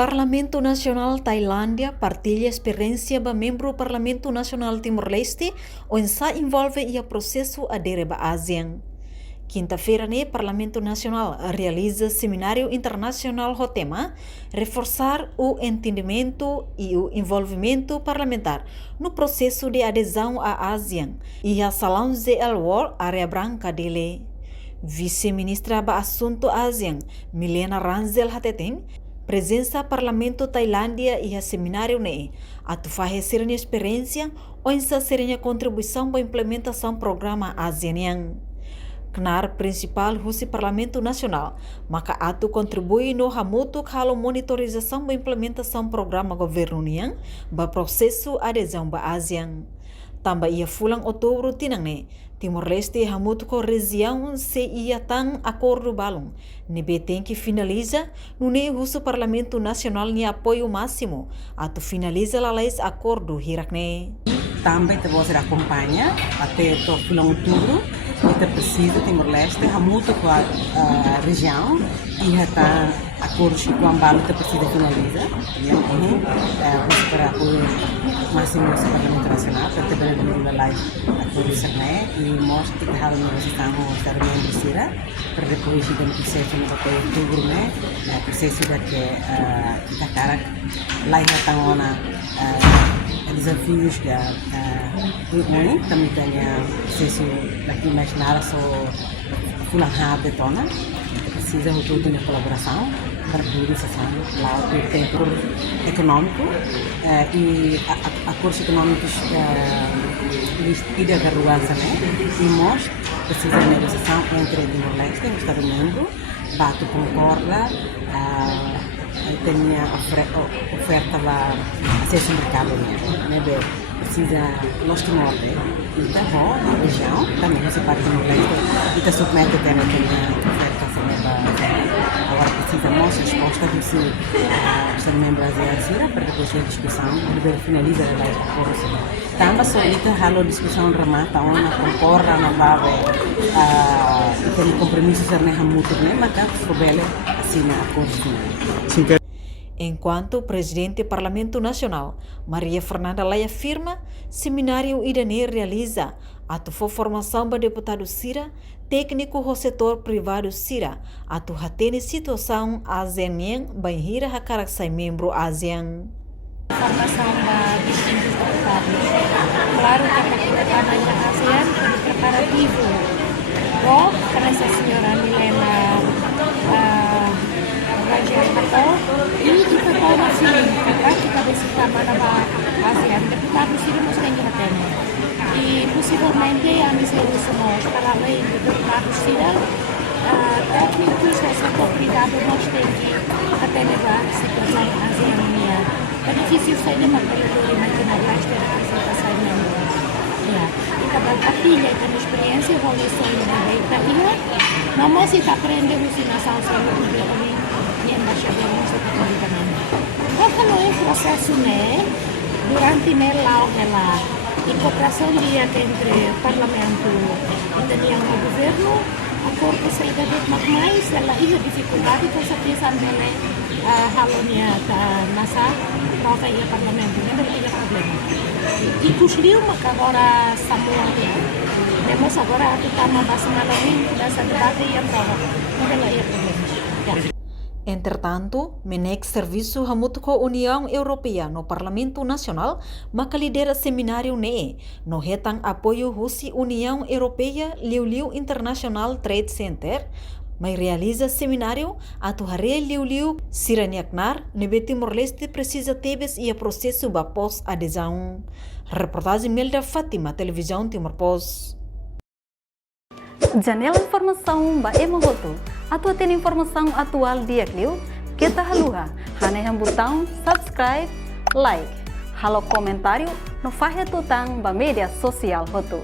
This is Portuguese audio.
Parlamento Nasional Tailândia partilha experiência ba membro Parlamento Nasional Timor-Leste onde envolve o processo adere ba ASEAN. Quinta-feira, Parlamento Nacional realiza seminário internacional com tema reforçar o entendimento e o envolvimento parlamentar no processo de adesão à ASEAN e a Salão ZL World, área branca dele. Vice-ministra ba Assunto ASEAN, Milena Ranzel Hateteng, presença Parlamento Tailândia e a seminário atu fazer experiência onde serem contribuição para a implementação do programa ASEAN. Knar principal husi Parlamento Nasional, maka atu contribui no hamutu kalau monitorização da implementação do programa governo niang ba processo adesão ba ASEAN. Tamba ia fulang outubro tinang Timor-Leste hamutu ko região se ia tang acordo balong. Nebe tem que finaliza no husu Parlamento Nasional ni apoio máximo atu finaliza la leis acordo hirakne. Também te você acompanha até o fulang outubro. Kita precisa Timor-Leste hamutu com a região e está acordos com a Ambalo que precisa finalizar. Vamos para o máximo do Parlamento Nacional para ter a live acordos e mostra que hal negociação está membro sira para depois de processo no outubro processo da que kita cara live está ona desafios da também tem processo daqui mais nada só fulang de tona precisa de colaboração para priorização lá o tempo econômico e acordos econômicos tidak keruasa e mostra precisa de negociação entre Timor-Leste e o Estado-membro batu concorda tinha oferta lá acesso ao mercado precisa nós Timor-Leste e está bom a região também você parte do Timor-Leste e está submete a oferta agora precisa nossa resposta do Estado-membro asiático para depois a discussão e finaliza a lei também só a discussão remata onde concorda na base e tem compromisso ser mútuo mas que sobele assina acordos. Enquanto o presidente do Parlamento Nacional, Maria Fernanda Lai, afirma, seminário Idane realiza atu formação para deputado Sira, técnico do setor privado Sira, atu hatene situação ASEAN banhira hakaraksai membro ASEAN. Formação para distintos deputados. Claro que a participar na ASEAN é preparativo. Bom, para essa senhora Milena e kita tahu masih kita bisa mana ASEAN deputado siremos tem que ter e possivelmente a missão somos para além do deputado Sira técnicos dessa autoridade nós temos que atender a situação ASEAN é difícil sair de uma território imaginar esta situação e cada partilha tem experiência com lições de prática não mas está aprendendo ensinação sobre o governo embaixador nosso departamento. Kalau é processo durante lá em cooperação direta entre o parlamento italiano e o governo, a corte selegadet mais ela ia dificuldade com certeza dele halonia da massa prova e parlamento não tem problema. E kusliu mak agora Samoa temos agora kita membahas malam dessa debate e prova não tem problema. Entretanto, menek serviço hamutu ko União Europeia no Parlamento Nacional maka lidera seminário no hetang apoio husi União Europeia Liu International Trade Center mai realiza seminário atu hare Liu Siraniaknar nebe Timor-Leste precisa tebes ia processo ba pós adesão. Reportagem Melda Fátima, Televisão Timor-Post. Janela informação ba emogoto atau tem informação atual dia kliu kita haluha haneham botão subscribe like halo comentário no fahe tutang ba media sosial hotu.